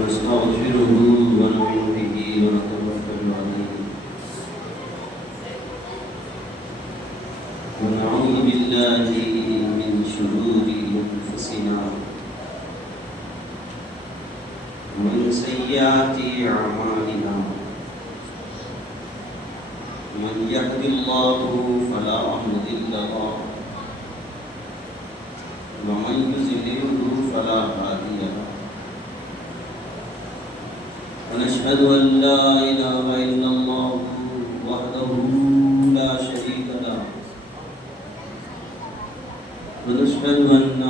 ونستغفره ونؤمن به ونتوكل عليه ونعوذ بالله من شرور أنفسنا ومن سيئات أعمالنا من يهد الله فلا مضل له ومن يضلل فلا هادي له ونشهد أن لا إله إلا الله وحده لا شريك له ونشهد أن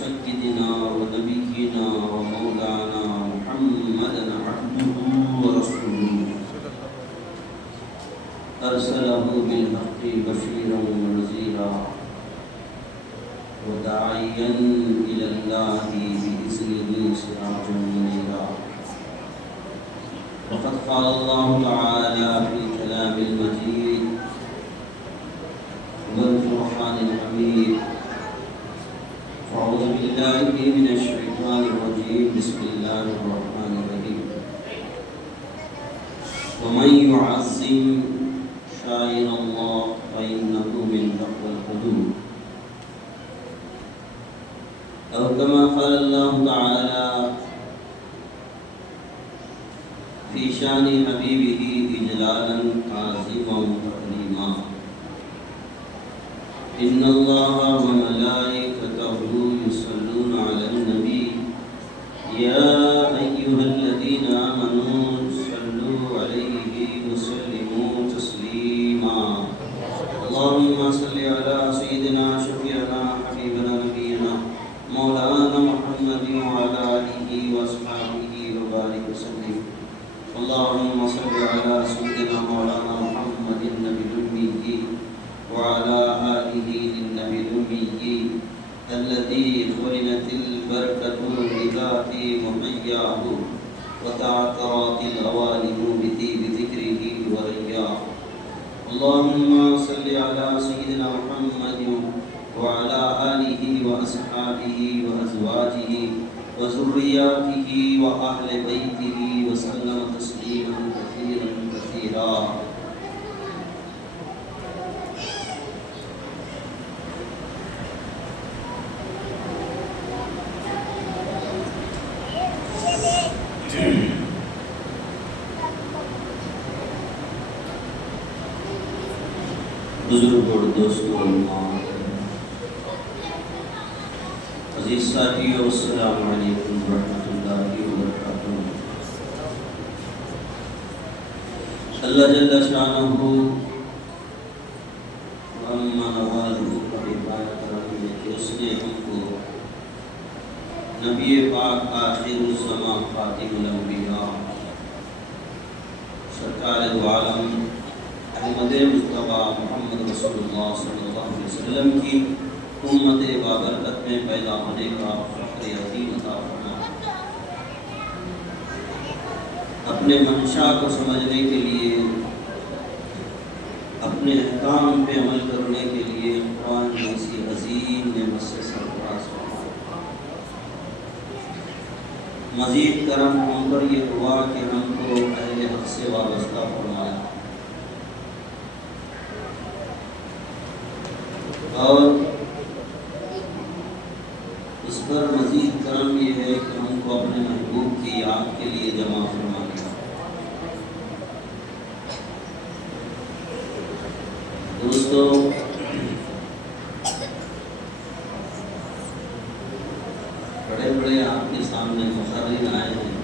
سيدنا ونبينا ومولانا محمدا عبده ورسوله أرسله بالحق بشيرا ونذيرا وداعيا إلى الله بإذنه سراجا منيرا وقد قال الله تعالى في الكلام المجيد والفرقان الحميد أعوذ بالله من الشيطان الرجيم بسم الله الرحمن الرحيم ومن يعظم شعائر الله فإنه من تقوى القلوب أو كما قال الله تعالى في شان حبيبه إجلالا تعظيما وتكريما إن الله وملائكته يصلون على النبي يا أيها الذين آمنوا صلوا عليه وسلموا تسليما اللهم صل على سيدنا شفيعنا حبيبنا نبينا مولانا محمد وعلى آله وأصحابه وبارك وسلم اللهم صل على سيدنا مولانا محمد النبي الأمي وعلى آله النبي الأمي الذي خلنت البركة بذات محياه وتعطرت الأوالم بطيب ذكره ورياه اللهم صل على سيدنا محمد وعلى آله وأصحابه وأزواجه وذرياته وأهل بيته وسلم تسليما كثيرا كثيرا بزرگ اور دوستوں عزیز ساتھیو السلام علیکم ورحمۃ اللہ وبرکاتہ۔ اللہ جل شانہ وعما نوالہ کا بیان کرم ہے کہ اس نے ہم کو نبی پاک آخر الزمان خاتم الانبیاء سرکار دو عالم احمد مصطفیٰ محمد رسول اللہ صلی اللہ علیہ وسلم کی امت بابرکت میں پیدا ہونے کا فخر عظیم عطا فرمایا۔ اپنے منشا کو سمجھنے کے لیے، اپنے احکام پہ عمل کرنے کے لیے قرآن جیسی عظیم نعمت سے سرفراز فرمایا۔ مزید کرم ہم پر یہ ہوا کہ ہم کو اہل حق سے وابستہ فرمایا، اور اس پر مزید کرم یہ ہے کہ ہم کو اپنے محبوب کی یاد کے لیے جمع فرما دیا۔ دوستو، بڑے بڑے آپ کے سامنے مقررین آئے ہیں،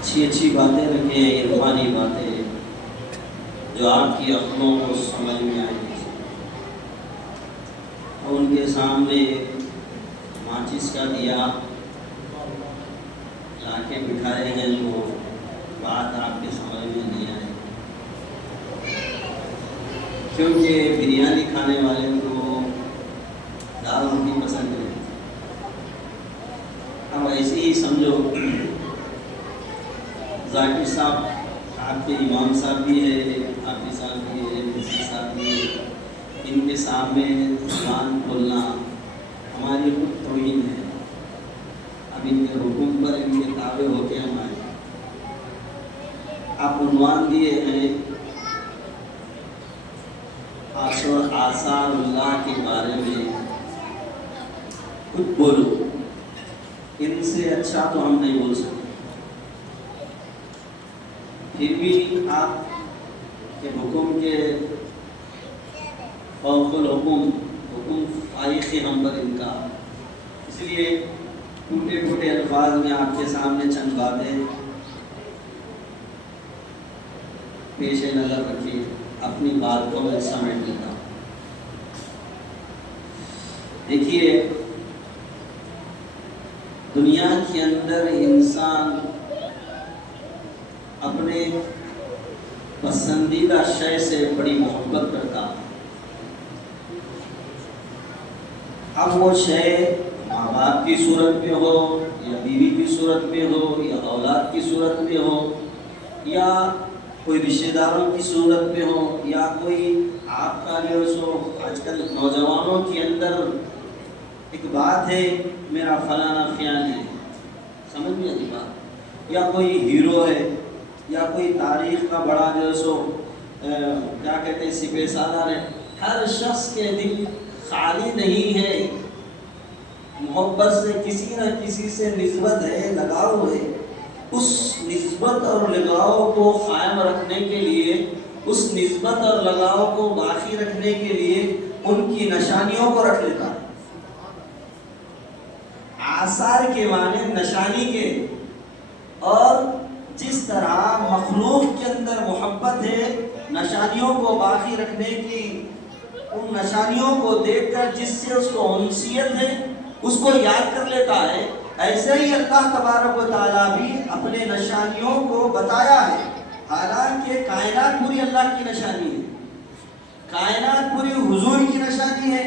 اچھی اچھی باتیں رکھیں، عرفانی باتیں جو آپ کی عقلوں کو سمجھ میں آئے گی، اور ان کے سامنے ماچس کا دیا لا کے بٹھائے ہیں تو بات آپ کے سمجھ میں نہیں آئے، کیونکہ بریانی کھانے والے کو دال روٹی پسند ہے۔ اب ایسے ہی سمجھو ذاکر صاحب آپ کے امام صاحب بھی ہے، حافظ صاحب بھی ہے، مفتی صاحب بھی ہے، ان کے سامنے زبان کھولنا ہماری خود توہین ہے. اب ان کے حکم پر ان کے تابع ہو کے ہم آئے. آپ عنوان دیے ہیں آثار اللہ کے بارے میں کچھ بولو. ان سے اچھا تو ہم نہیں بول سکتے. پھر بھی آپ کے حکم کے فوق الحکم حکم فائق ہم پر ان کا. اس لیے ٹوٹے ٹوٹے الفاظ میں آپ کے سامنے چند باتیں پیش نظر رکھیے. اپنی بات کو میں سمیٹ لیتا ہوں. دیکھیے دنیا کے اندر انسان اپنے پسندیدہ شے سے بڑی محبت کرتا ہے. اب وہ شے ماں باپ کی صورت میں ہو یا بیوی کی صورت میں ہو یا اولاد کی صورت میں ہو یا کوئی رشتہ داروں کی صورت میں ہو یا کوئی آپ کا جو سو آج کل نوجوانوں کے اندر ایک بات ہے میرا فلانا فیان ہے. سمجھ میں آتی بات. یا کوئی ہیرو ہے یا کوئی تاریخ کا بڑا جو سو کیا کہتے ہیں سپہ سالار ہے. ہر شخص کے دل خالی نہیں ہے. محبت سے کسی نہ کسی سے نسبت ہے, لگاؤ ہے. اس نسبت اور لگاؤ کو قائم رکھنے کے لیے, اس نسبت اور لگاؤ کو باقی رکھنے کے لیے ان کی نشانیوں کو رکھ لیتا ہے. آثار کے معنی نشانی کے. اور جس طرح مخلوق کے اندر محبت ہے نشانیوں کو باقی رکھنے کی, ان نشانیوں کو دیکھ کر جس سے اس کو انسیت ہے اس کو یاد کر لیتا ہے, ایسے ہی اللہ تبارک و تعالیٰ بھی اپنے نشانیوں کو بتایا ہے. حالانکہ کائنات پوری اللہ کی نشانی ہے, کائنات پوری حضور کی نشانی ہے,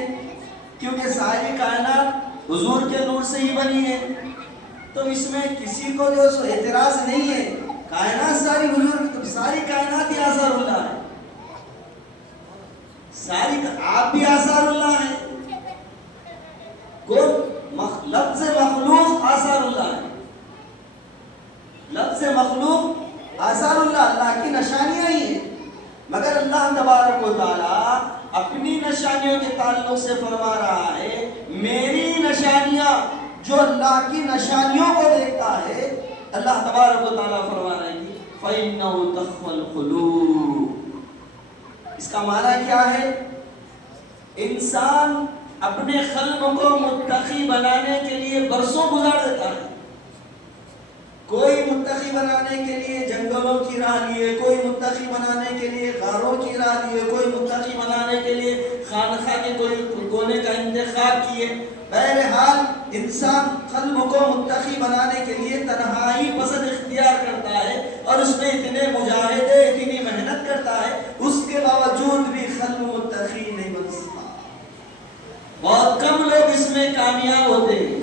کیونکہ ساری کائنات حضور کے نور سے ہی بنی ہے. تو اس میں کسی کو جو سو اعتراض نہیں ہے. کائنات ساری حضور کی, ساری کائنات ہی آثار اللہ ہے. ساری آپ بھی آثار اللہ ہے. لفظ مخلوق آثار اللہ ہے. لفظ مخلوق آثار اللہ, اللہ کی نشانیاں ہی ہیں. مگر اللہ تبارک و تعالیٰ اپنی نشانیوں کے تعلق سے فرما رہا ہے میری نشانیاں, جو اللہ کی نشانیوں کو دیکھتا ہے اللہ تبارک و تعالیٰ فرما رہے ہیں فَإِنَّهُ تَخْفَى الْقُلُوبُ. اس کا معنی کیا ہے؟ انسان اپنے قلب کو متقی بنانے کے لیے برسوں گزار دیتا ہے. کوئی متقی بنانے کے لیے جنگلوں کی راہ لیے, کوئی متقی بنانے کے لیے غاروں کی راہ لیے, کوئی متقی بنانے کے لیے خانقاہ کے کوئی کونے کا انتخاب کیے. بہرحال انسان قلب کو متقی بنانے کے لیے تنہائی پسند اختیار کرتا ہے اور اس میں اتنے مجاہدے, اتنی محنت کرتا ہے, اس کے باوجود بھی قلب متقی نہیں بن سکتا. بہت کم لوگ اس میں کامیاب ہوتے ہیں.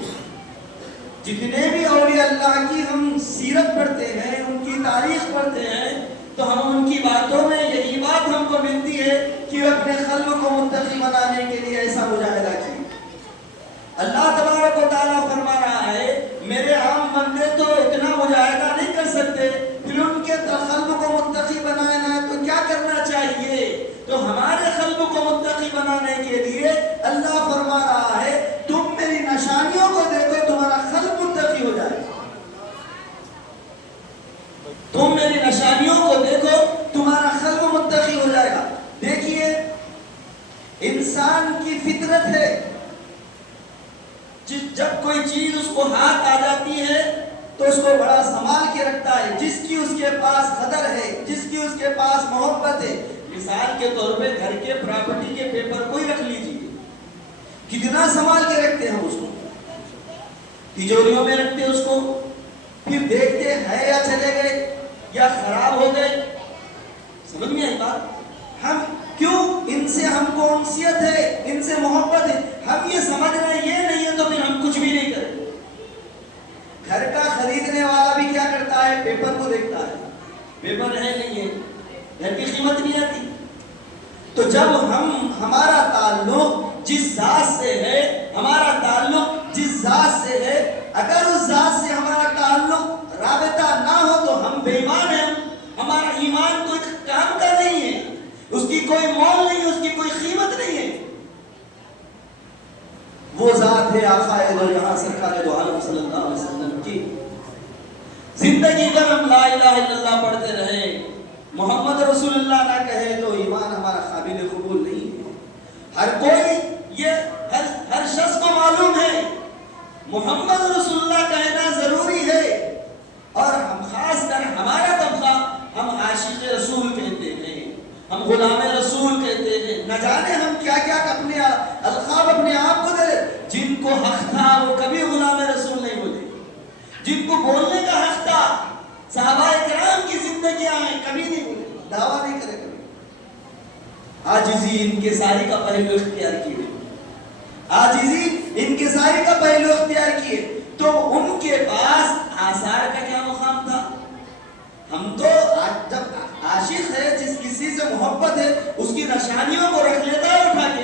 جتنے بھی اولیاء اللہ کی ہم سیرت پڑھتے ہیں, ان کی تاریخ پڑھتے ہیں, تو ہم ان کی باتوں میں یہی بات ہم کو ملتی ہے کہ وہ اپنے قلب کو متقی بنانے کے لیے ایسا مجاہدہ کیا. اللہ تبارک و تعالیٰ فرما رہا ہے میرے عام بندے تو اتنا مجاہدہ نہیں کر سکتے, پھر ان کے قلب کو متقی بنانا ہے تو کیا کرنا چاہیے؟ تو ہمارے قلب کو متقی بنانے کے لیے اللہ فرما رہا ہے تم میری نشانیوں کو دیکھو, تمہارا قلب متقی ہو جائے. تم میری نشانیوں کو دیکھو, تمہارا قلب متقی ہو جائے گا. دیکھیے انسان کی فطرت ہے, جب کوئی چیز اس کو ہاتھ آ جاتی ہے تو اس کو بڑا سنبھال کے رکھتا ہے. جس کی اس کے پاس قدر ہے, جس کی اس کے پاس محبت ہے, مثال کے طور پہ گھر کے پراپرٹی کے پیپر کوئی رکھ لیجیے, کتنا سنبھال کے رکھتے ہیں اس کو, تجوریوں میں رکھتے اس کو, پھر دیکھتے ہیں یا چلے گئے یا خراب ہو گئے. سمجھ میں آئی بات؟ ہم کیوں, ان سے ہم کو انسیت ہے, ان سے محبت ہے, ہم یہ سمجھ رہے ہیں یہ نہیں ہے تو پھر ہم کچھ بھی نہیں کریں. گھر کا خریدنے والا بھی کیا کرتا ہے, پیپر کو دیکھتا ہے, پیپر ہے نہیں ہے, گھر کی قیمت نہیں آتی. تو جب ہمارا تعلق جس ذات سے ہے، ہمارا تعلق جس ذات سے ہے، اگر اس ذات سے ہمارا تعلق رابطہ نہ ہو تو ہم بے ایمان ہیں، ہمارا ایمان کوئی کام کا نہیں ہے، اس کی کوئی مول نہیں ہے، اس کی کوئی قیمت نہیں ہے۔ وہ ذات ہے آقا دو جہاں سرکار دو عالم صلی اللہ علیہ وسلم کی زندگی بھر ہم لا الہ الا اللہ پڑھتے رہے، محمد رسول اللہ نہ کہے تو ایمان ہمارا قابل قبول نہیں ہے۔ ہر کوئی ہر شخص کو معلوم ہے محمد رسول اللہ کہنا ضروری ہے، اور ہم خاص کر ہمارا طبقہ ہم عاشق رسول کہتے ہیں، ہم غلام رسول کہتے ہیں، نہ جانے ہم کیا کیا اپنے القاب اپنے آپ کو دے۔ جن کو حق تھا وہ کبھی غلام رسول نہیں بولے، جن کو بولنے کا حق تھا صحابہ کرام کی زندگیاں ہیں کبھی نہیں بولے، دعویٰ نہیں کرے کبھی۔ عاجزی انکساری کا پہلو اختیار کیے، عاجزی انکساری کا پہلو اختیار کیے، تو ان کے پاس آثار کا کیا مقام تھا؟ ہم تو جب عاشق ہے، جس کسی سے محبت ہے، اس کی نشانیوں کو رکھ لیتا ہے اٹھا کے،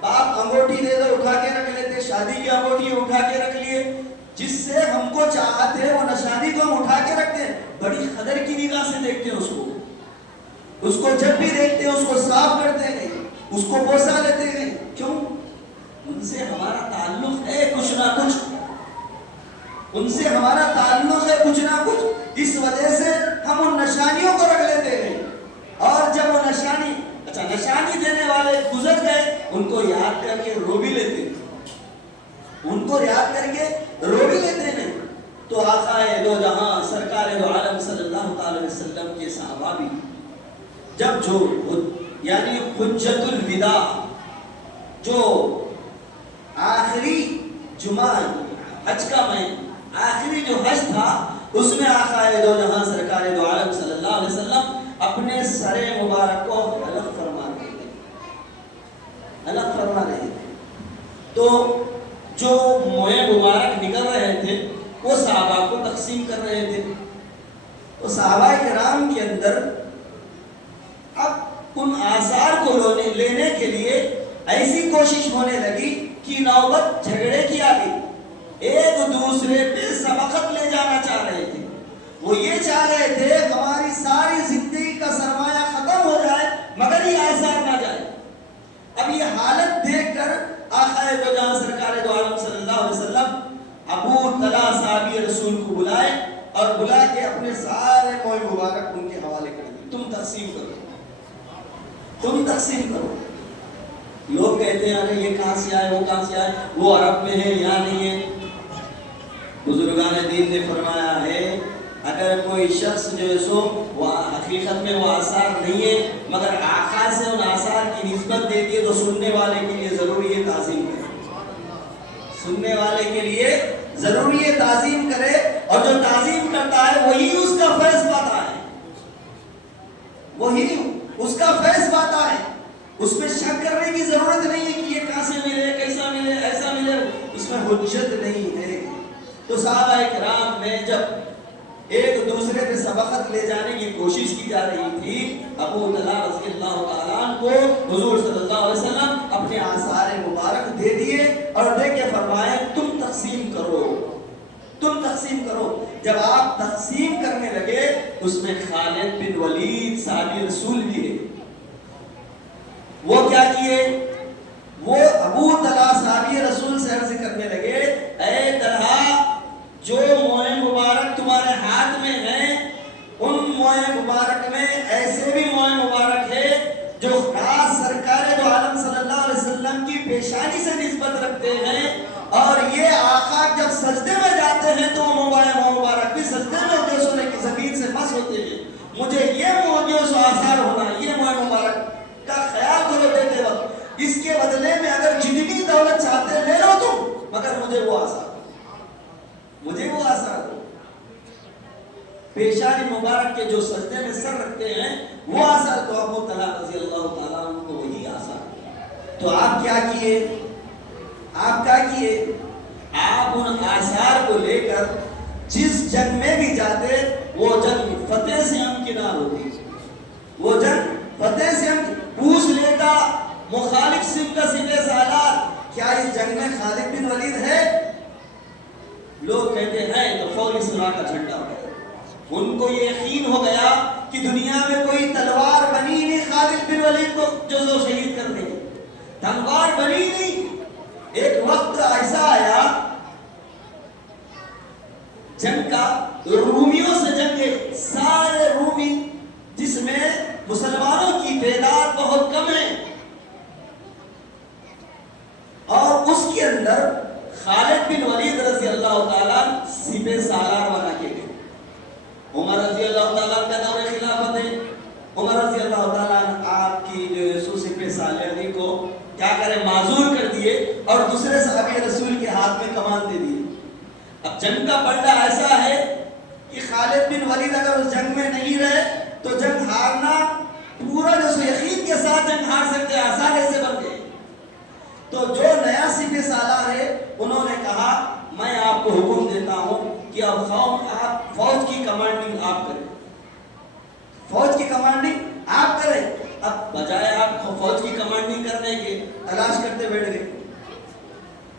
باپ انگوٹھی دے دو اٹھا کے رکھ لیتے، شادی کی انگوٹھی اٹھا کے رکھ لیے، جس سے ہم کو چاہتے ہیں وہ نشانی کو ہم اٹھا کے رکھتے ہیں، بڑی قدر کی نگاہ سے دیکھتے ہیں اس کو جب بھی دیکھتے ہیں اس کو صاف کرتے ہیں، اس کو بوسہ لیتے ہیں۔ کیوں؟ ان سے ہمارا تعلق ہے کچھ نہ کچھ، ان سے ہمارا تعلق ہے کچھ نہ کچھ، اس وجہ سے ہم ان نشانیوں کو رکھ لیتے ہیں، اور جب وہ نشانی دینے والے گزر گئے ان کو یاد کر کے رو بھی لیتے ہیں، ان کو یاد کر کے رو بھی لیتے ہیں۔ تو آقا دو جہاں سرکار دو عالم صلی اللہ علیہ وسلم کے صحابہ بھی جب یعنی حجت الوداع جو آخری جمعہ حج کا آخری جو حج تھا، اس میں آقا دو جہاں سرکار دو عالم صلی اللہ علیہ وسلم اپنے سر مبارک کو الگ فرما رہے تھے، تو جو موئے مبارک نکل رہے تھے وہ صحابہ کو تقسیم کر رہے تھے، تو صحابہ کرام کے اندر اب ان آثار کو لینے کے لیے ایسی کوشش ہونے لگی کہ نوبت جھگڑے کی آ گئی، ایک دوسرے پہ سبقت لے جانا چاہ رہے تھے، وہ یہ چاہ رہے تھے ہماری ساری زندگی کا سرمایہ ختم ہو جائے مگر یہ آثار نہ جائے۔ اب یہ حالت دیکھ کر آقا دو جہاں سرکار دو عالم صلی اللہ علیہ وسلم ابو طلحہ صحابی رسول کو بلائے اور بلا کے اپنے سارے موئے مبارک ان کے حوالے کر دیے، تم تقسیم کرو۔ لوگ کہتے ہیں ارے یہ کہاں سے آئے، وہ کہاں سے آئے، وہ عرب میں ہے یہاں نہیں ہے۔ بزرگان دین نے فرمایا ہے اگر کوئی شخص جو ہے سو وہ حقیقت میں وہ آثار نہیں ہے مگر آقا سے ان آثار کی نسبت دے دیے تو سننے والے کے لیے ضروری ہے تعظیم کرے، سننے والے کے لیے ضروری ہے تعظیم کرے، اور جو تعظیم کرتا ہے وہی اس کا فیض پاتا ہے، وہی اس کا فیض پاتا ہے، اس میں شک کرنے کی ضرورت نہیں ہے کہ یہ کہاں سے ملے، کیسا ملے، ایسا ملے، اس میں حجت نہیں ہے۔ تو صحابہ کرام میں جب ایک دوسرے پہ سبقت لے جانے کی کوشش کی جا رہی تھی، ابو طلحہ رضی اللہ تعالیٰ عنہ کو حضور صلی اللہ علیہ وسلم اپنے آثار مبارک دے دیے اور دے کے فرمائے تم تقسیم کرو۔ جب آپ تقسیم کرنے لگے اس میں خالد بن ولید صحابی رسول بھی ہے، وہ کیا کیے، وہ ابو طلحہ صحابی رسول سے عرض کرنے لگے اے طلحہ جو موئے مبارک تمہارے ہاتھ میں ہیں ان موئے مبارک میں ایسے بھی موئے مبارک ہے جو خاص سرکار دو عالم صلی اللہ علیہ وسلم کی پیشانی سے نسبت رکھتے ہیں، اور یہ آقا جب سجدے میں جاتے ہیں تو موئے مبارک بھی سجدے میں ہوتے سونے کی زمین سے مس ہوتے ہیں، مجھے یہ موجود آثار ہونا، یہ موئے مبارک کا خیال کرو دیتے وقت، اس کے بدلے میں اگر جتنی دولت چاہتے لے لو تم، مگر مجھے وہ آثار دو۔ پیشانی مبارک کے جو سجدے میں سر رکھتے ہیں وہ آثار تو ابو طلحہ رضی اللہ تعالیٰ عنہ کو وہی آثار۔ تو آپ کیا کیے، آپ ان آثار کو لے کر جس جنگ میں بھی جاتے وہ جنگ فتح سے ہمکنار ہوتی، وہ جنگ فتح سے ہم پوچھ لیتا مخالف صف کا سپہ سالار، کیا اس جنگ میں خالد بن ولید ہے؟ لوگ کہتے ہیں تو فوری سنا کا جھنڈا ہو گیا۔ ان کو یہ یقین ہو گیا کہ دنیا میں کوئی تلوار بنی نہیں خالد بن ولید کو جو شہید کر دے، تلوار بنی نہیں۔ ایک وقت ایسا آیا جنگ کا، رومیوں سے جنگ، سارے رومی جس میں مسلمانوں کی تعداد بہت کم ہے، اور اس کے اندر خالد بن ولید رضی اللہ تعالیٰ سپہ سالار بنا کے گئے۔ عمر رضی اللہ تعالیٰ کا دور خلافت ہے، عمر رضی اللہ تعالیٰ آپ کی جو سپہ سالاری کو کیا کرے معذور کر دیے اور دوسرے صحابی رسول کے ہاتھ میں کمان دے دیے۔ اب جنگ کا پلڑا ایسا ہے کہ خالد بن ولید اگر اس جنگ میں نہیں رہے تو جنگ ہارنا پورا جو یقین کے ساتھ جنگ ہار سکتے، آسان ایسے بن گئے۔ تو جو نیا سپہ سالار ہے انہوں نے کہا میں آپ کو حکم دیتا ہوں کہ اب آپ فوج کی کمانڈنگ آپ کریں، فوج کی کمانڈنگ آپ کریں۔ اب بجائے آپ فوج کی کمانڈنگ کرنے کے تلاش کرتے بیٹھ گئے،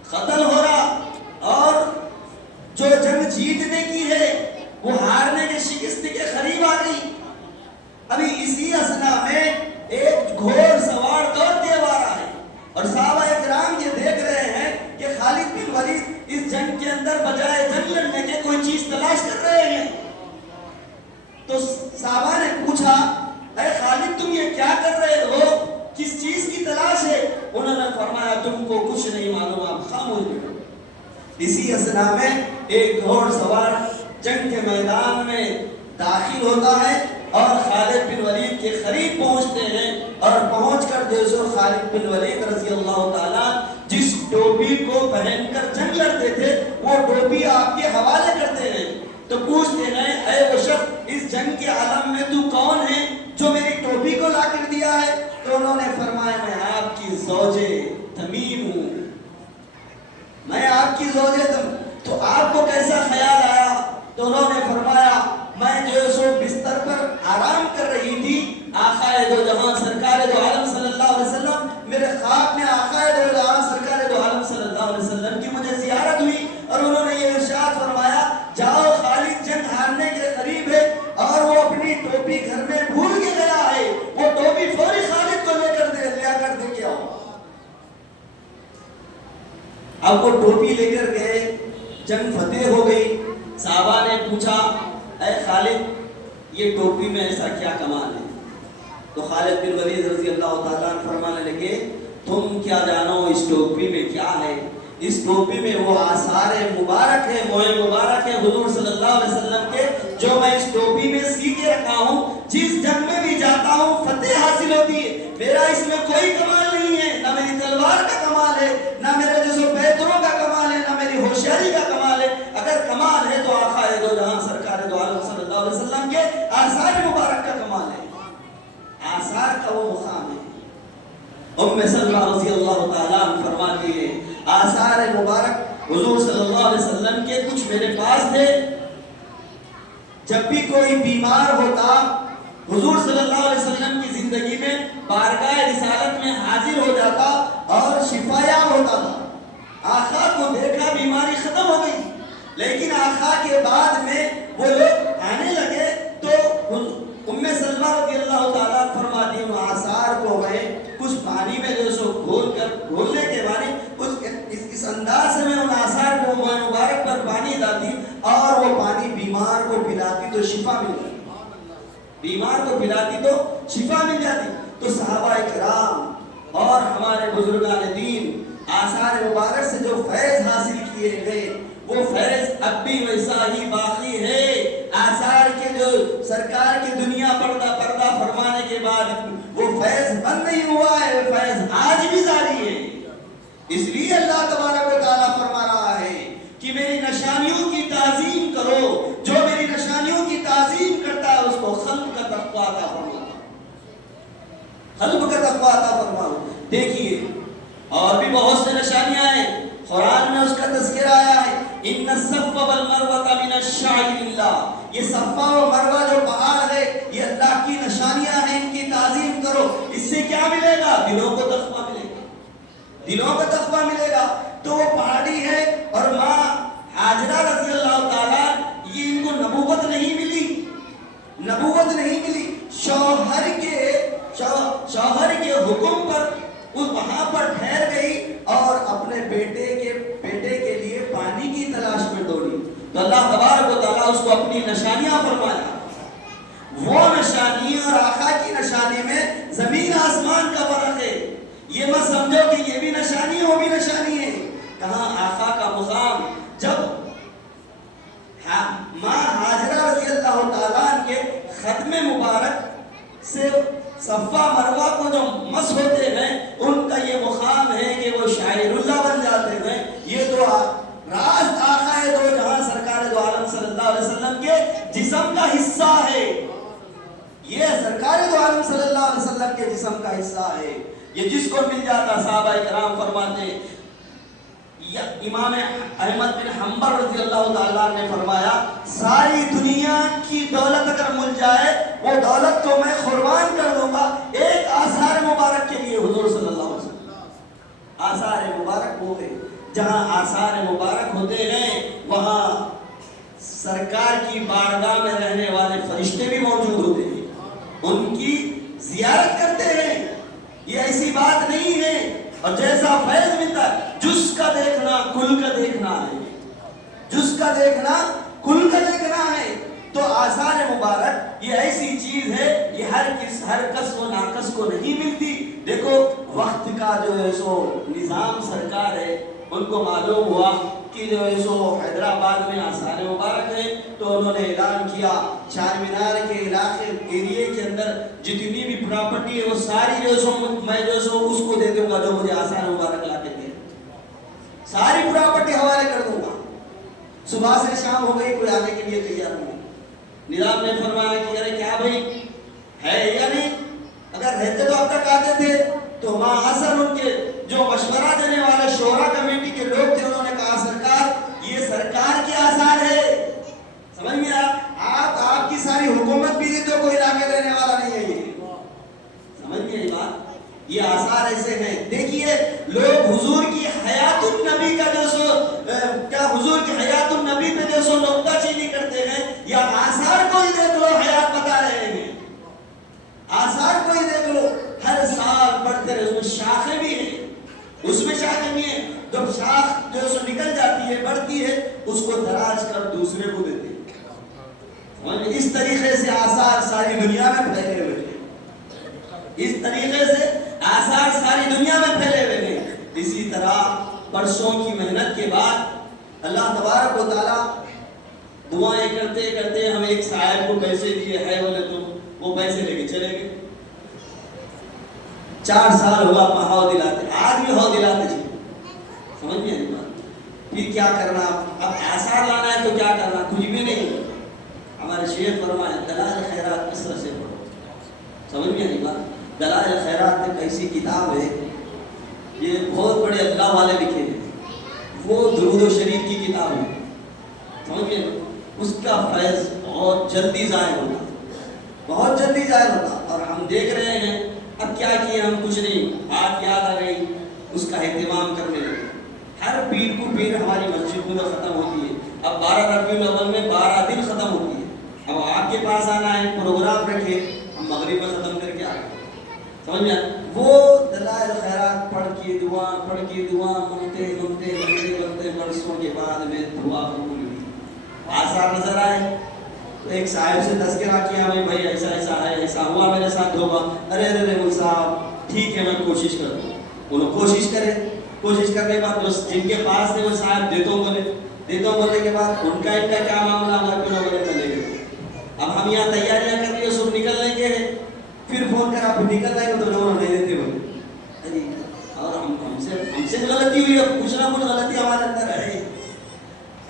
قتل ہو رہا، اور جو جنگ جیتنے کی ہے وہ ہارنے کے شکست کے قریب آ گئی۔ ابھی اسی اثنا میں ایک گھوڑ سوار دوڑتے آ رہا ہے اور صحابہ کرام یہ دیکھ رہے ہیں کہ خالد بن ولید اس جنگ کے اندر بجائے جنگ لڑنے کے کوئی چیز تلاش کر رہے ہیں۔ تو صحابہ نے پوچھا اے خالد تم یہ کیا کر رہے ہو، کس چیز کی تلاش ہے؟ انہوں نے فرمایا تم کو کچھ نہیں معلوم، آپ خاموش بیٹھو۔ اسی اثنا میں ایک گھوڑ سوار جنگ کے میدان میں داخل ہوتا ہے اور خالد بن ولید کے قریب پہنچتے ہیں، اور پہنچ کر دیکھو خالد بن ولید رضی اللہ تعالیٰ جس ٹوپی کو پہن کر جنگ لڑتے تھے وہ ٹوپی آپ کے حوالے کرتے ہیں۔ تو پوچھتے ہیں اے وہ شخص اس جنگ کے عالم میں تو کون ہے جو میری ٹوپی کو لا کر دیا ہے؟ تو انہوں نے فرمایا میں آپ کی زوجے تمیم ہوں، میں آپ کی زوجے تمیم۔ تو آپ کو کیسا خیال آیا؟ تو انہوں نے فرمایا میں جو سو بستر پر آرام کر رہی تھی، آقا دو جہاں سرکار دو عالم صلی اللہ علیہ وسلم میرے خواب میں آقا دو جہاں سرکار دو عالم صلی اللہ علیہ وسلم کی مجھے زیارت ہوئی، اور انہوں نے یہ ارشاد فرمایا جاؤ خالد جنگ ہارنے کے قریب ہے، اور وہ اپنی ٹوپی گھر میں بھول کے گیا ہے، وہ ٹوپی فوری خالد کو لیا کر دے کے آؤ۔ اب وہ ٹوپی لے کر گئے، جنگ فتح ہو گئی۔ صحابہ نے پوچھا اے خالد یہ ٹوپی میں ایسا کیا کمال ہے؟ تو خالد بن ولید رضی اللہ تعالیٰ عنہ فرمانے لگے تم کیا جانو اس ٹوپی میں کیا ہے؟ اس ٹوپی میں وہ آثار مبارک ہے، موئے مبارک ہے حضور صلی اللہ علیہ وسلم کے، جو میں اس ٹوپی میں سی کے رکھا ہوں، جس جنگ میں بھی جاتا ہوں فتح حاصل ہوتی ہے۔ میرا اس میں کوئی کمال نہیں ہے، نہ میری تلوار کا کمال ہے، نہ میرے جیسے پیدروں کا کمال ہے، نہ میری ہوشیاری کا کمال ہے۔ اگر کمال ہے تو آقا دو جہاں سرکار دو عالم صلی اللہ علیہ وسلم کے آثار مبارک کا کمال ہے، آثار کا وہ مقام ہے۔ ام سلمہ رضی اللہ تعالیٰ عنہ فرماتی ہے آثار مبارک حضور صلی اللہ علیہ وسلم کے کچھ میرے پاس تھے، جب بھی کوئی بیمار ہوتا حضور صلی اللہ علیہ وسلم کی زندگی میں بارگاہ رسالت میں حاضر ہو جاتا اور شفایاب ہوتا تھا۔ آقا کو دیکھا بیماری ختم ہو گئی، لیکن آقا کے بعد میں وہ لوگ آنے لگے تو ام سلمہ رضی اللہ تعالیٰ فرماتی ہیں آثار کو میں کچھ پانی میں جو سو گھولنے کے بعد اس انداز سے میں ان آثار کو مبارک پر پانی ڈالتی اور وہ پانی بیمار کو پلاتی تو شفا مل جاتی، بیمار کو پلاتی تو شفا مل جاتی۔ تو صحابہ کرام اور ہمارے بزرگان دین آثار مبارک سے جو فیض حاصل کیے گئے وہ فیض اب بھی ویسا ہی باقی ہے۔ آثار کے جو سرکار کی دنیا پردہ فرمانے کے بعد وہ فیض بند نہیں ہوا ہے، وہ فیض آج بھی جاری ہے۔ اس لیے اللہ تبارک و تعالیٰ فرما رہا ہے کہ میری نشانیوں کی تعظیم کرو، جو میری نشانیوں کی تعظیم کرتا ہے اس کو قلب کا تقویٰ عطا فرماتا، قلب کا تقویٰ عطا فرماؤ۔ دیکھیے اور بھی بہت سے نشانیاں ہیں، قرآن میں اس کا تذکرہ آیا ہے ان الصفا والمروہ من الشعائر اللہ، یہ صفا و مروہ جو پہاڑ ہے یہ اللہ کی نشانیاں ہیں، ان کی تعظیم کرو۔ اس اس سے کیا ملے گا؟ دلوں کو تقویٰ ملے گا، دلوں کو تقویٰ ملے گا۔ تو وہ پہاڑی ہے اور ماں ہاجرہ رضی اللہ تعالیٰ، یہ ان کو نبوت نہیں ملی، نبوت نہیں ملی، شوہر کے حکم پر وہاں پر ٹھہر گئی اور اپنے بیٹے کے لیے پانی کی تلاش میں دوڑی۔ تو اللہ تبارک و تعالیٰ اس کو اپنی نشانیاں فرمایا۔ وہ نشانی اور آقا کی نشانی میں زمین آسمان کا فرق ہے۔ یہ مت سمجھو کہ یہ بھی نشانی ہے وہ بھی نشانی ہے۔ کہاں آقا کا مقام، جب ماں ہاجرہ رضی اللہ تعالیٰ کے ختم مبارک سے صفا مروہ کو جو مس ہوتے ہیں، ان کا یہ مقام ہے کہ وہ شاعر اللہ بن جاتے ہیں۔ یہ تو راست آقا ہے دو جہاں سرکار دو عالم صلی اللہ علیہ وسلم کے جسم کا حصہ ہے، یہ سرکار دو عالم صلی اللہ علیہ وسلم کے جسم کا حصہ ہے۔ یہ جس کو مل جاتا، صحابہ کرام فرماتے، امام احمد بن حنبل رضی اللہ تعالیٰ نے فرمایا، ساری دنیا کی دولت اگر مل جائے وہ دولت تو میں قربان کر دوں گا ایک آثار مبارک کے لیے۔ حضور صلی اللہ علیہ وسلم آثار مبارک ہو گئے، جہاں آثار مبارک ہوتے ہیں وہاں سرکار کی بارگاہ میں رہنے والے فرشتے بھی موجود ہوتے ہیں، ان کی زیارت کرتے ہیں۔ یہ ایسی بات نہیں ہے، اور جیسا فیض ملتا ہے، جس کا دیکھنا کل کا دیکھنا ہے، جس کا دیکھنا کل کا دیکھنا ہے۔ تو آثار مبارک یہ ایسی چیز ہے، یہ ہر کس و ناقص کو نہیں ملتی۔ دیکھو وقت کا جو ہے سو نظام سرکار ہے، ان کو معلوم ہوا کہ جو ہے سو حیدرآباد میں آثار مبارک ہے، تو انہوں نے اعلان کیا چار مینار کے علاقے ایریے کے اندر جتنی بھی پراپرٹی ہے وہ ساری جو سو میں جو سو اس کو دے دوں گا جو مجھے آثار مبارک لا کے دے، ساری پراپرٹی حوالے کر دوں گا۔ صبح سے شام ہو گئی، کوئی آنے کے لیے تیار نہیں۔ نظام نے فرمایا کہ ارے کیا بھائی ہے یا نہیں، اگر رہتے تو اب تک آتے تھے۔ تو ماں اصل ان کے جو مشورہ دینے والے شورا کمیٹی کے لوگ تھے، انہوں نے کہا سرکار یہ سرکار کے آثار ہے، سمجھ میں آپ کی ساری حکومت بھی دی تو کوئی لا کے دینے والا نہیں ہے، یہ سمجھ میں یہ بات، یہ آثار ایسے ہیں۔ دیکھیے لوگ حضور کی حیات النبی کا جو سو کیا حضور کی حیات النبی پہ جو سو نقطہ چینی کرتے ہیں، یا آثار کو ہی دیکھ لو حیات بتا رہے ہیں، آثار کو ہی دیکھ لو، ہر سال بڑھتے رہے، اس میں شاخیں بھی ہیں، اس میں شاخیں بھی ہیں، جب شاخ جو سو نکل جاتی ہے بڑھتی ہے، اس کو دراز کر دوسرے کو دیتے ہیں۔ اس طریقے سے آثار ساری دنیا میں پھیلے ہوئے ہیں، اس طریقے سے آثار ساری دنیا میں پھیلے ہوئے ہیں۔ اسی طرح برسوں کی محنت کے بعد اللہ تبارک و تعالیٰ دعائیں کرتے کرتے ہم ایک صاحب کو پیسے دیے ہے بولے تو وہ پیسے لے کے چلے گئے۔ 4 سال ہوا ہاؤ دلاتے، آج بھی ہاؤ دلاتے جی، سمجھ میں آئی بات۔ پھر کیا کرنا، اب آثار لانا ہے تو کیا کرنا، کچھ بھی نہیں۔ ہمارے شیخ فرمائے دلائل خیرات کس طرح سے پڑھو، سمجھ میں آئی بات۔ دلائل خیرات ایک ایسی کتاب ہے، یہ بہت بڑے اللہ والے لکھے ہیں، وہ درود و شریف کی کتاب ہے، سمجھ میں، اس کا فیض بہت جلدی ظاہر ہوتا، بہت جلدی ظاہر ہوتا۔ اور ہم دیکھ رہے ہیں اب کیا کیے ہم، کچھ نہیں، بات یاد آ گئی، اس کا اہتمام کرنے لگے۔ ہر پیر کو پیر ہماری مسجد میں ختم ہوتی ہے، اب 12 ربیع الاول میں 12 دن ختم ہوتی ہے۔ اب آپ کے پاس آنا ہے، پروگرام رکھے، ہم مغرب میں ختم کر کے آ گئے، سمجھ میں۔ وہ دلائل خیرات پڑھ کے دعا مانگتے برسوں کے بعد میں دعا قبول ہوئی، آثار نظر آئے۔ تو ایک صاحب سے تذکرہ کیا، بھائی ایسا ایسا ہے، ایسا ہوا میرے ساتھ ہوگا۔ ارے وہ صاحب ٹھیک ہے میں کوشش کرتا ہوں۔ انہوں کوشش کرے، کوشش کرنے کے بعد جن کے پاس تھے وہ صاحب دیتوں بولنے کے بعد ان کا کیا معاملہ ہوا، کیوں نہ بولے چلے گئے۔ اب ہم یہاں تیاریاں کر رہی ہے، صبح نکلنے کے ہیں، پھر فون کرا پھر نکل رہے تو لوگ نہیں دیتے بولے۔ اور ہم سے غلطی ہوئی، اب کچھ نہ کچھ غلطی ہمارے اندر ہے،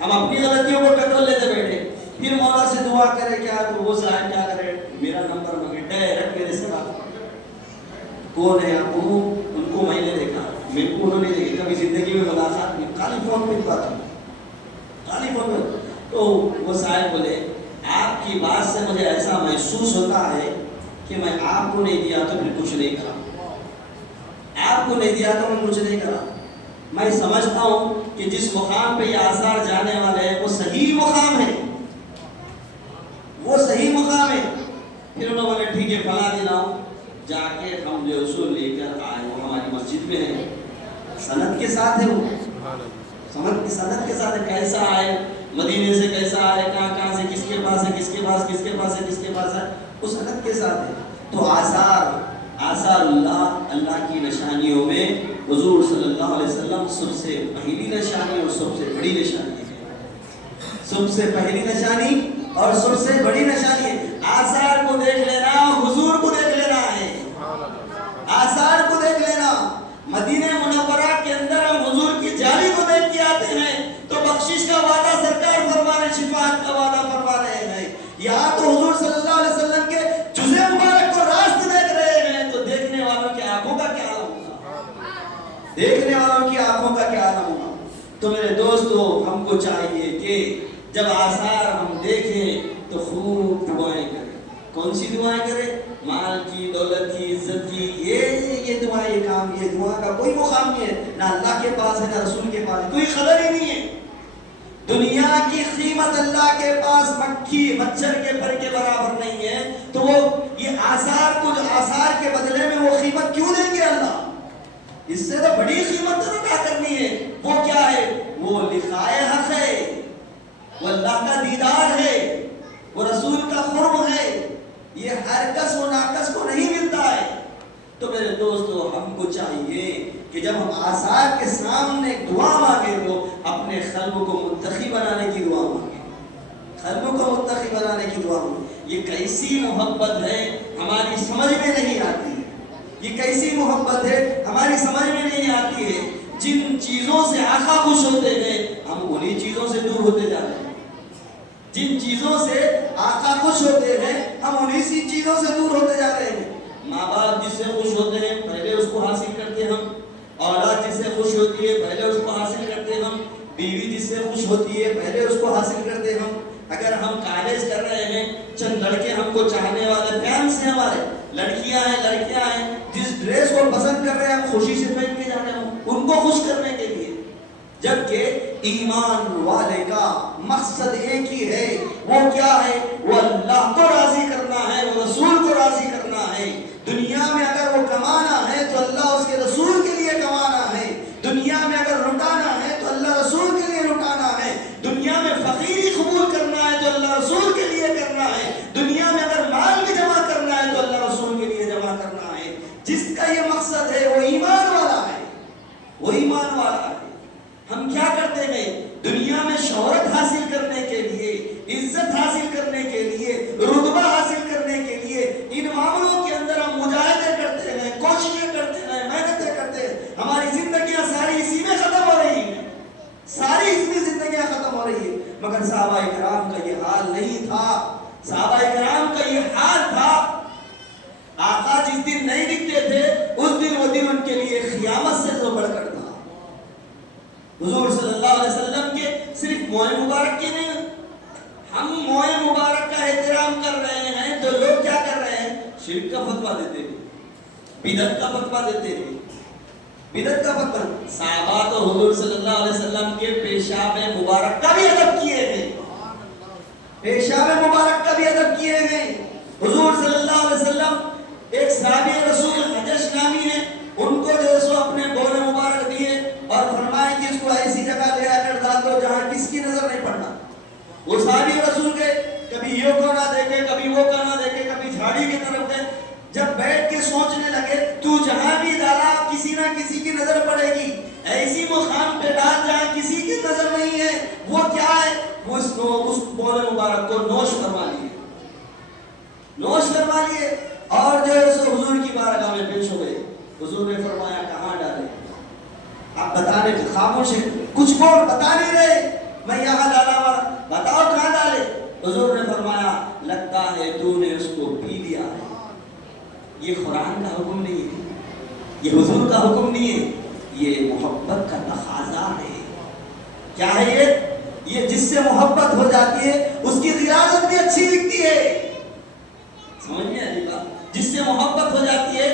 ہم اپنی غلطیوں کو ٹٹول لیتے بیٹھے۔ پھر مولا سے دعا کرے کیا، تو وہ صاحب کیا کرے، میرا نمبر مانگے، ڈائریکٹ میرے سے بات کرے، کون ہے آپ، ان کو میں نے دیکھا، میرے کو انہوں نے دیکھا، کبھی زندگی میں ملاقات نہیں، خالی فون پہ بات کی، خالی فون پہ۔ تو وہ صاحب بولے آپ کی بات سے مجھے ایسا محسوس ہوتا ہے کہ میں آپ کو نہیں دیا تو پھر کچھ نہیں کرا۔ کو نہیں دیا تو میں کچھ نہیں کرا. میں سمجھتا ہوں کہ جس مقام پہ یہ آثار جانے والے ہیں وہ صحیح مقام ہے, وہ صحیح مقام ہے. پھر انہوں نے ٹھیک ہے فلاں دن آؤ, جا کے ہم جو اصول لے کر آئے وہ ہماری مسجد میں ہے, سند کے ساتھ ہے, وہ سند کے ساتھ ہے. کیسا آئے, مدینے سے کیسا آئے, کہاں سے, کس کے پاس ہے, کس کے پاس ہے, وہ سند کے ساتھ ہے. تو آثار اللہ کی نشانیوں میں حضور صلی اللہ علیہ وسلم سب سے پہلی نشانی اور سب سے بڑی نشانی ہے. سب سے پہلی نشانی اور سب سے بڑی نشانی ہے. آثار کو دیکھ لینا, حضور کو دیکھ لینا ہے. آثار کو دیکھ لینا. مدینہ منورہ کے اندر ہم حضور کی جاری کو دیکھ کے آتے ہیں تو بخشش کا وعدہ سرکار فرما رہے, شفاعت کا وعدہ فرما رہے ہیں. یہاں تو حضور صلی اللہ علیہ وسلم کے جزء مبارک کو راست دیکھ رہے ہیں, تو دیکھنے والوں کی آنکھوں کا کیا عالم ہوگا, دیکھنے والوں کی آنکھوں کا کیا عالم ہوگا. تو میرے دوستو, ہم کو چاہیے کہ جب آثار ہم دیکھیں تو خوب دعائیں کریں. کون سی دعائیں کریں؟ مال کی, دولت کی, عزت کی, یہ دعائیں, یہ کام, یہ دعا کا کوئی مقام نہیں ہے, نہ اللہ کے پاس ہے نہ رسول کے پاس ہے, کوئی قدر ہی نہیں ہے. دنیا کی قیمت اللہ کے پاس مکھی مچھر کے پر کے برابر نہیں ہے, تو وہ یہ آثار کو, آثار کے بدلے میں وہ قیمت کیوں دیں گے اللہ؟ اس سے تو بڑی قیمت ادا کرنی ہے. وہ کیا ہے؟ وہ لقائے حق ہے, وہ اللہ کا دیدار ہے, وہ رسول کا قرب ہے. یہ ہر کس و ناکس کو نہیں ملتا ہے. تو میرے دوستو, ہم کو چاہیے کہ جب ہم آثار کے سامنے دعا مانگے تو اپنے قلب کو متقی بنانے کی دعا مانگے, قلب کو متقی بنانے کی دعا مانگے. یہ کیسی محبت ہے ہماری سمجھ میں نہیں آتی, یہ کیسی محبت ہے ہماری سمجھ میں نہیں آتی ہے. جن چیزوں سے آقا خوش ہوتے ہیں ہم انہی چیزوں سے دور ہوتے جا رہے ہیں. جن چیزوں سے آقا خوش ہوتے ہیں ہم انہی سی چیزوں سے دور ہوتے جا رہے ہیں. ماں باپ جس سے خوش ہوتے ہیں پہلے اس کو حاصل کرتے ہیں ہم, اولاد جس سے خوش ہوتی ہے پہلے اس کو حاصل کرتے ہیں ہم, بیوی جس سے خوش ہوتی ہے پہلے اس کو حاصل کرتے ہیں ہم. اگر ہم کالج کر رہے ہیں, چند لڑکے ہم کو چاہنے والے فینس ہیں, ہمارے لڑکیاں ہیں, جس ڈریس کو پسند کر رہے ہیں ہم خوشی سے پہن کے جا رہے ہیں ان کو خوش کرنے کے لیے. جبکہ ایمان والے کا مقصد ایک ہی ہے, وہ کیا ہے؟ وہ اللہ کو راضی کرنا ہے, وہ رسول کو راضی کرنا ہے. دنیا میں اگر وہ کمانا ہے تو اللہ اس کے رسول کے لیے کمانا ہے. دنیا میں اگر لٹانا ہے تو اللہ رسول کے لیے لٹانا ہے. دنیا میں فقیری قبول کرنا ہے تو اللہ رسول کے لیے کرنا ہے. دنیا میں اگر مال بھی جمع کرنا ہے تو اللہ رسول کے لیے جمع کرنا ہے. جس کا یہ مقصد ہے وہ ایمان والا ہے, وہ ایمان والا ہے. ہم کیا کرتے ہیں؟ دنیا میں شہرت حاصل کرنے کے لیے, عزت حاصل کرنے کے لیے, رتبہ حاصل کرنے کے لیے ان معاملوں کے اندر ہم مجاہدے کرتے ہیں, کوششیں کرتے ہیں, محنتیں کرتے ہیں. ہماری زندگیاں ساری اسی میں ختم ہو رہی ہیں, ساری اس میں زندگیاں ختم ہو رہی ہیں. مگر صحابہ کرام کا یہ حال نہیں تھا. صحابہ کرام کا یہ حال تھا, آقا جس دن نہیں دکھتے تھے اس دن وہ دن ان کے لیے قیامت سے تو بڑھ کر تھا. حضور صلی اللہ علیہ وسلم کے صرف موئے مبارک کے نہیں, ہم موئے مبارک کا احترام کر رہے ہیں تو لوگ کیا کر رہے ہیں؟ شرک کا فتویٰ دیتے ہیں, بدعت کا فتویٰ دیتے ہیں, بدعت کا فتویٰ. صحابہ تو حضور صلی اللہ علیہ وسلم کے پیشاب مبارک کا بھی ادب کیے ہیں, پیشاب مبارک کا بھی ادب کیے ہیں. حضور صلی اللہ علیہ وسلم, ایک صحابی رسول حجش نامی ہے, ان کو جو سو اپنے بول مبارک دیے اور فرمائے کہ اس کو ایسی جگہ لے آ کر ڈال دو جہاں کس کی نظر نہیں پڑنا. وہ صحابی رسول کے کبھی یہ کو نہ دیکھے, کبھی وہ کو نہ دیکھے, کبھی جھاڑی کی طرف دے. جب بیٹھ کے سوچنے لگے تو جہاں بھی ڈالا کسی نہ کسی کی نظر پڑے گی, ایسی مقام پہ ڈال جہاں کسی کی نظر نہیں ہے. وہ کیا ہے؟ وہ اس بول مبارک کو نوش فرما لیے, نوش فرما لیے اور جو ہے سو حضور کی بارگاہ میں پیش ہو گئے. حضور نے فرمایا کہاں ڈالے؟ آپ بتانے کے خاموش ہیں, کچھ بول بتا نہیں رہے, میں یہاں ڈالا ہوا, بتاؤ کہاں ڈالے؟ حضور نے فرمایا لگتا ہے تو نے اس کو پی لیا ہے. یہ قرآن کا حکم نہیں ہے, یہ حضور کا حکم نہیں ہے, یہ محبت کا تقاضا ہے. کیا ہے یہ جس سے محبت ہو جاتی ہے اس کی غیرت بھی اچھی دکھتی ہے. سمجھ میں آئی بات؟ جس سے محبت ہو جاتی ہے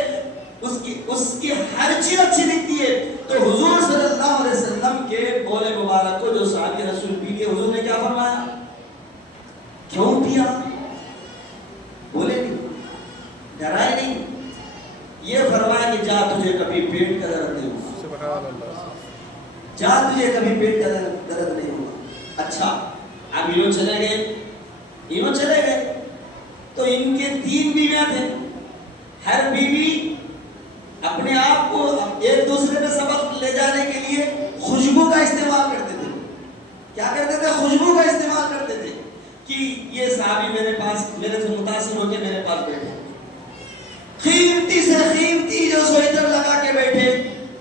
اس کی اس کی ہر چیز اچھی دکھتی ہے. تو حضور صلی اللہ علیہ وسلم کے بول مبارک کو جو صحابی رسول پی لیے، حضور نے کیا فرمایا؟ کیوں پیا؟ بولے نہیں، ڈرائے نہیں. یہ فرمایا کہ جا تجھے کبھی پیٹ کا درد نہیں ہوگا، جا تجھے کبھی پیٹ کا درد نہیں ہوگا. اچھا اب یوں چلے گئے تو ان کے 3 بیویاں تھے. ہر بیوی اپنے آپ کو ایک دوسرے میں سبق لے جانے کے لیے خوشبو کا استعمال کرتے تھے. کیا کرتے تھے؟ خوشبو کا استعمال کرتے تھے کہ یہ صحابی میرے پاس، میرے سے متاثر ہو کے میرے پاس بیٹھے، قیمتی سے قیمتی جو سو ادھر لگا کے بیٹھے.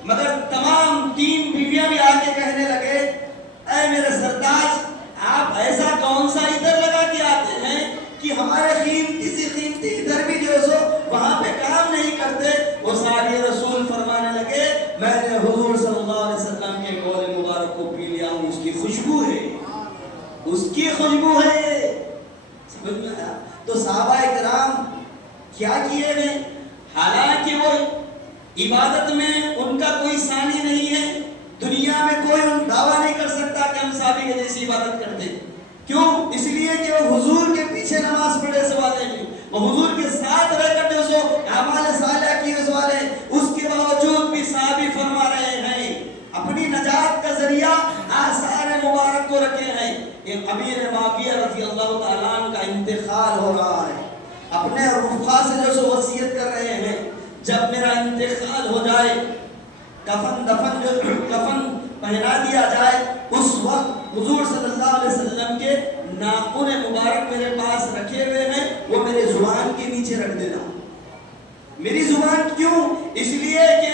مگر تمام 3 بیویاں بھی آ کے کہنے لگے اے میرے سرتاج، آپ ایسا کون سا ادھر لگا کے آتے ہیں کہ ہمارے قیمتی سے قیمتی ادھر بھی جو سو وہاں پہ کام نہیں کرتے. وہ صحابی رسول فرمانے لگے میں نے حضور صلی اللہ علیہ وسلم کے قول مبارک کو پی لیا ہوں، اس کی خوشبو ہے، اس کی خوشبو ہے. سمجھ میں آیا؟ تو صحابہ کرام کیا کیے ہیں؟ حالانکہ وہ عبادت میں ان کا کوئی ثانی نہیں ہے، دنیا میں کوئی دعویٰ نہیں کر سکتا کہ ہم صحابی کے جیسی عبادت کرتے. کیوں؟ اس لیے کہ وہ حضور کے پیچھے نماز پڑھے سوالے کی، وہ حضور کے ساتھ رہ کر جو سو اعمال صالحہ کیے سوالے. اس کے باوجود بھی صحابی فرما رہے ہیں اپنی نجات کا ذریعہ آثار مبارک کو رکھے ہیں. ایک امیر معاویہ رضی اللہ تعالیٰ عنہ کا انتقال ہو رہا ہے، اپنے رفقا سے جو سو وصیت کر رہے ہیں جب میرا انتقال ہو جائے، کفن پہنا دیا جائے، اس وقت حضور صلی اللہ علیہ وسلم کے ناخن مبارک میرے پاس رکھے ہوئے ہیں، وہ میرے زبان کے نیچے رکھ دینا. میری زبان کیوں؟ اس لیے کہ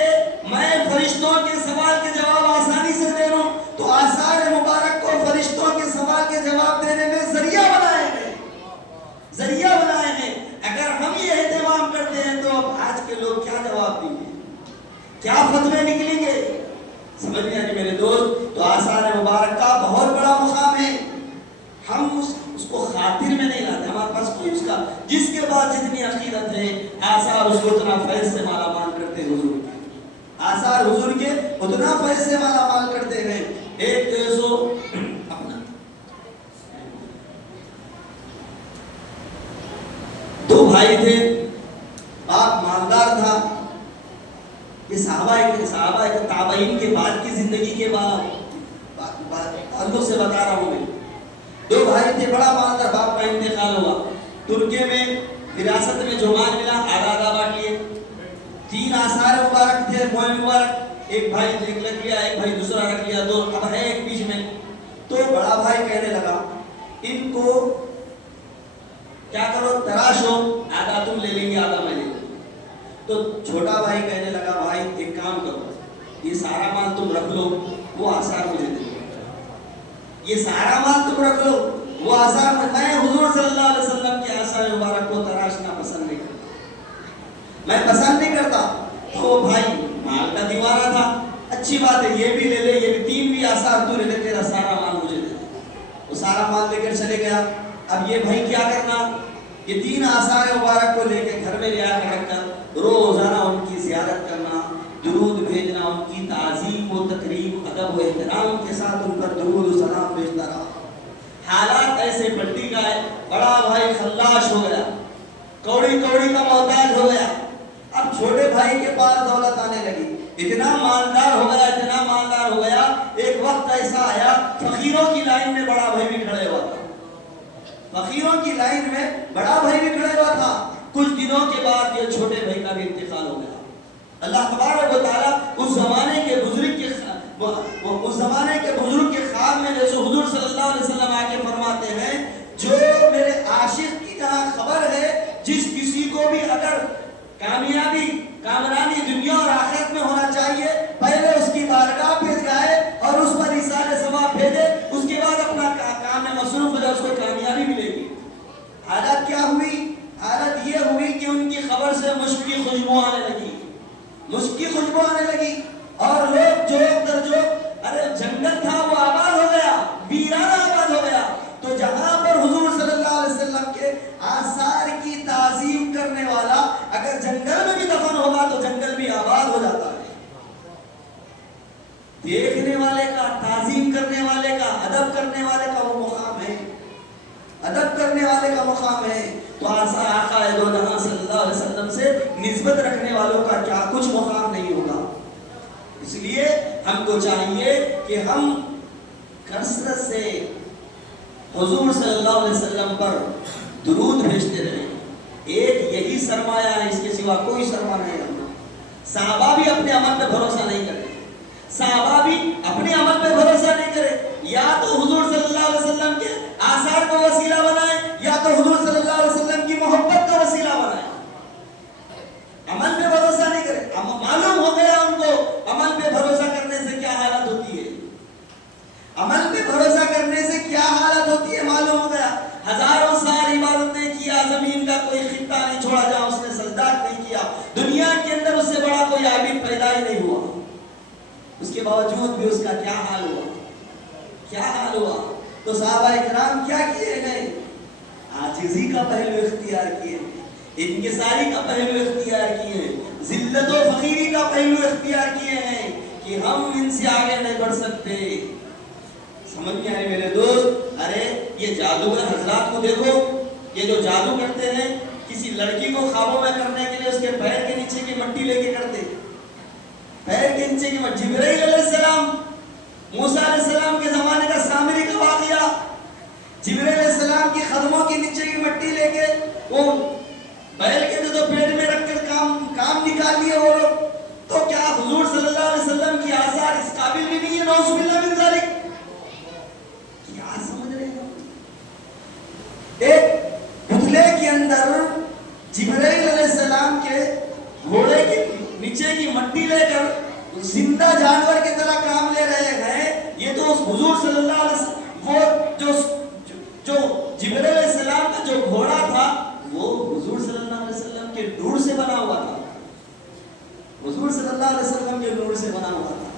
میں فرشتوں کے سوال کے جواب آسانی سے دے رہا ہوں. تو آثار مبارک کو فرشتوں کے سوال کے جواب دینے میں ذریعہ بنائے ہیں. اگر ہم یہ اہتمام کرتے ہیں تو اب آج کے لوگ کیا جواب دیں گے، کیا فتوے نکلیں گے؟ سمجھ میں آئے میرے دوست. تو آثار مبارک کا بہت بڑا مقام ہے. ہم اس کو خاطر میں نہیں لاتے، ہمارے پاس کوئی اس کا جس کے بعد جتنی عقیدت ہے آثار اس کو اتنا فیض سے مالا مال کرتے ہیں. حضور کے آثار حضور کے اتنا فیض سے مالا مال کرتے ہیں. ایک اپنا 2 بھائی تھے، باپ مالدار تھا. یہ صحابہ کے تابعین کے بعد کی زندگی کے بعد سے بتا رہا ہوں میں. 2 بھائی تھے، بڑا مالدار، باپ کا انتقال ہوا. ترکے میں وراثت میں جو مال ملا آدھا بانٹ لیے. 3 آثار مبارک تھے، موئے مبارک. ایک بھائی ایک رکھ لیا، ایک بھائی دوسرا رکھ لیا، 2 اب ہے ایک بیچ میں. تو بڑا بھائی کہنے لگا ان کو کیا کرو، تراشو، آدھا تم لے لیں گے آدھا میں لے لیں گے. تو چھوٹا بھائی کہنے لگا بھائی ایک کام کرو، یہ سارا مال تم رکھ لو، وہ آثار مجھے دے دو. یہ سارا مال تم رکھ لو، وہ آثار میں حضور صلی اللہ علیہ وسلم کے آثار مبارک کو تراشنا پسند نہیں کرتا، میں پسند نہیں کرتا. تو وہ بھائی مال کا دیوانہ تھا، اچھی بات ہے یہ بھی لے لے، یہ بھی 3 بھی آثار تو لے لے، تیرا سارا مال مجھے دے دے. وہ سارا مال لے کر چلے گیا. اب یہ بھائی کیا کرنا، یہ 3 آثار مبارک کو لے کے گھر میں لے آ کر رکھ کر روزانہ ان کی زیارت کرنا، درود بھیجنا، ان کی تعظیم و تکریم، ادب و احترام کے ساتھ ان پر درود و سلام بھیجتا رہا. حالات ایسے پلٹی گئے، بڑا بھائی خلاش ہو گیا، کوڑی کا محتاج ہو گیا. اب چھوٹے بھائی کے پاس دولت آنے لگی، اتنا مالدار ہو گیا. ایک وقت ایسا آیا فقیروں کی لائن میں بڑا بھائی بھی کھڑے ہوا تھا. کچھ دنوں کے بعد یہ چھوٹے بھائی کا بھی انتقال ہو گیا. اللہ تبارک و تعالیٰ اس زمانے کے بزرگ کے خواب میں جیسے حضور صلی اللہ علیہ وسلم آ کے فرماتے ہیں جو میرے عاشق کی جہاں خبر ہے، جس کسی کو بھی اگر کامرانی دنیا اور آخرت میں ہونا چاہیے، پہلے اس کی بارگاہ پہ جائے اور اس پر ایصال ثواب بھیجے، اس کے بعد اپنا کام میں مصروف ہو جائے، اس کو کامیابی ملے گی. حالت کیا ہوئی؟ حالت یہ ہوئی کہ ان کی خبر سے مشک کی خوشبو آنے لگی اور لوگ جو جنگل تھا وہ آباد ہو گیا، ویرانہ آباد ہو گیا. تو جہاں پر حضور صلی اللہ علیہ وسلم کے آثار کی تعظیم کرنے والا اگر جنگل میں بھی دفن ہو دیکھنے والے کا، تعظیم کرنے والے کا، ادب کرنے والے کا وہ مقام ہے، ادب کرنے والے کا مقام ہے۔ تو آقا دو جہاں صلی اللہ علیہ وسلم سے نسبت رکھنے والوں کا کیا کچھ مقام نہیں ہوگا۔ اس لیے ہم کو چاہیے کہ ہم کثرت سے حضور صلی اللہ علیہ وسلم پر درود بھیجتے رہیں۔ ایک یہی سرمایہ ہے، اس کے سوا کوئی سرمایہ نہیں رکھنا۔ صحابہ بھی اپنے عمل پہ بھروسہ نہیں کرے، صحابہ بھی اپنے عمل پہ بھروسہ نہیں کرے، یا تو حضور صلی اللہ علیہ وسلم کے آثار کو وسیلہ بنائے یا تو حضور صلی اللہ علیہ وسلم کی محبت کا وسیلہ بنائے، عمل پہ بھروسہ نہیں کرے۔ معلوم ہو گیا ان کو عمل پہ بھروسہ کرنے سے کیا حالت ہوتی ہے، عمل پہ بھروسہ کرنے سے کیا حالت ہوتی ہے معلوم ہو گیا۔ ہزاروں سال عبادتیں کیا، زمین کا کوئی خطہ نہیں چھوڑا جہاں اس نے سجدات نہیں کیا، دنیا کے اندر اس سے بڑا کوئی عابد پیدا ہی نہیں ہوا، اس کے باوجود بھی اس کا کیا حال ہوا، کیا حال ہوا۔ تو صحابہ کرام کیا کیے گئے؟ عاجزی کا پہلو اختیار کیے، انکساری کا پہلو اختیار کیے، ذلت و فقیری کا پہلو اختیار کیے ہیں کہ ہم ان سے آگے نہیں بڑھ سکتے۔ سمجھ میں آئے میرے دوست؟ ارے یہ جادوگر حضرات کو دیکھو، یہ جو جادو کرتے ہیں، کسی لڑکی کو خوابوں میں کرنے کے لیے اس کے پیر کے نیچے کی مٹی لے کے کرتے، پیر کے نیچے کی مٹی۔ جبرائیل علیہ السلام، موسیٰ علیہ السلام کے زمانے کا سامری کا واقعہ، جبرائیل علیہ السلام کی قدموں کے نیچے کی مٹی لے کے وہ بیل کے جو پیٹ میں رکھ کر کام نکال لیے وہ لوگ۔ تو کیا حضور صلی اللہ علیہ وسلم کی آثار اس قابل بھی نہیں ہے؟ نعوذ باللہ من ذالک۔ کیا سمجھ رہے ہیں؟ ایک پتلے کے اندر جبرائیل علیہ السلام کے گھوڑے کے نیچے کی مٹی لے کر زندہ جانور کی طرح کام لے رہے ہیں۔ یہ تو اس حضور صلی اللہ علیہ وسلم، وہ جو جبرائیل علیہ السلام کا جو گھوڑا تھا وہ حضور صلی اللہ علیہ وسلم کے نور سے بنا ہوا تھا، حضور صلی اللہ علیہ وسلم کے نور سے بنا ہوا تھا۔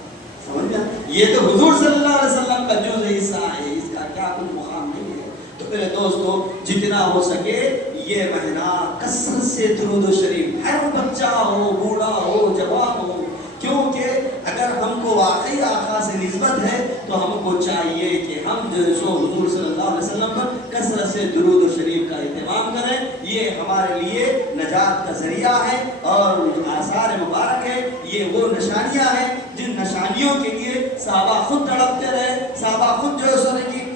سمجھ گیا؟ یہ تو حضور صلی اللہ علیہ وسلم کا جزء حصہ ہے، اس کا کیا کوئی مقام نہیں ہے۔ تو میرے دوستو، جتنا ہو سکے یہ مہینہ کثرت سے درود و شریف، ہر بچہ ہو، بوڑھا ہو، جوان ہو، کیونکہ اگر ہم کو واقعی آقا سے نسبت ہے تو ہم کو چاہیے کہ ہم جو سو حضور صلی اللہ علیہ وسلم پر کثرت سے درود و شریف کا اہتمام کریں۔ یہ ہمارے لیے نجات کا ذریعہ ہے اور آثار مبارک ہے، یہ وہ نشانیاں ہیں جن نشانیوں کے لیے صحابہ خود تڑپتے رہے، صحابہ خود جو سونے کی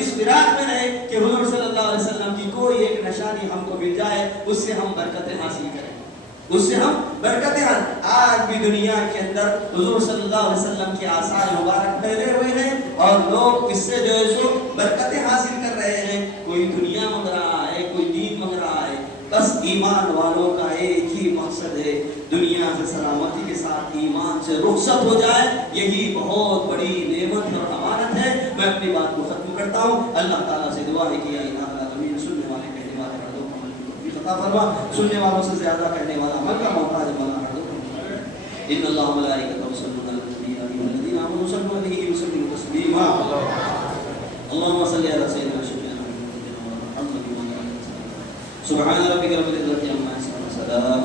اس فراق میں رہے کہ حضور صلی اللہ علیہ وسلم کی کوئی ایک نشانی ہم کو مل جائے، اس سے ہم برکتیں حاصل کریں، اس سے ہم برکتیں حاصل۔ آج بھی دنیا کے اندر حضور صلی اللہ علیہ وسلم کے آثار مبارک پھیلے ہوئے ہیں اور لوگ اس سے جو ہے سو برکتیں حاصل کر رہے ہیں۔ کوئی دنیا مانگ رہا ہے، کوئی دین مانگ رہا ہے، بس ایمان والوں کا ایک ہی مقصد ہے، دنیا سے سلامتی کے ساتھ ایمان سے رخصت ہو جائے۔ یہی بہت بڑی نعمت اور امانت ہے۔ میں اپنی بات کو ختم کرتا ہوں۔ اللہ تعالیٰ سے دعا ہے کہ یا الہ العالمین، سننے والے کہنے والے ہر دو کو عمل کی توفیق عطا فرما، سننے والوں سے زیادہ کہنے والا عمل کا محتاج والا ہر دو کو ان اللہ ملائکتہ یصلون علی النبی یا ایھا الذین آمنوا صلوا علیہ وسلموا تسلیما۔ اللهم صل علی سیدنا محمد سبحان ربک رب العزة عما یصفون، سلام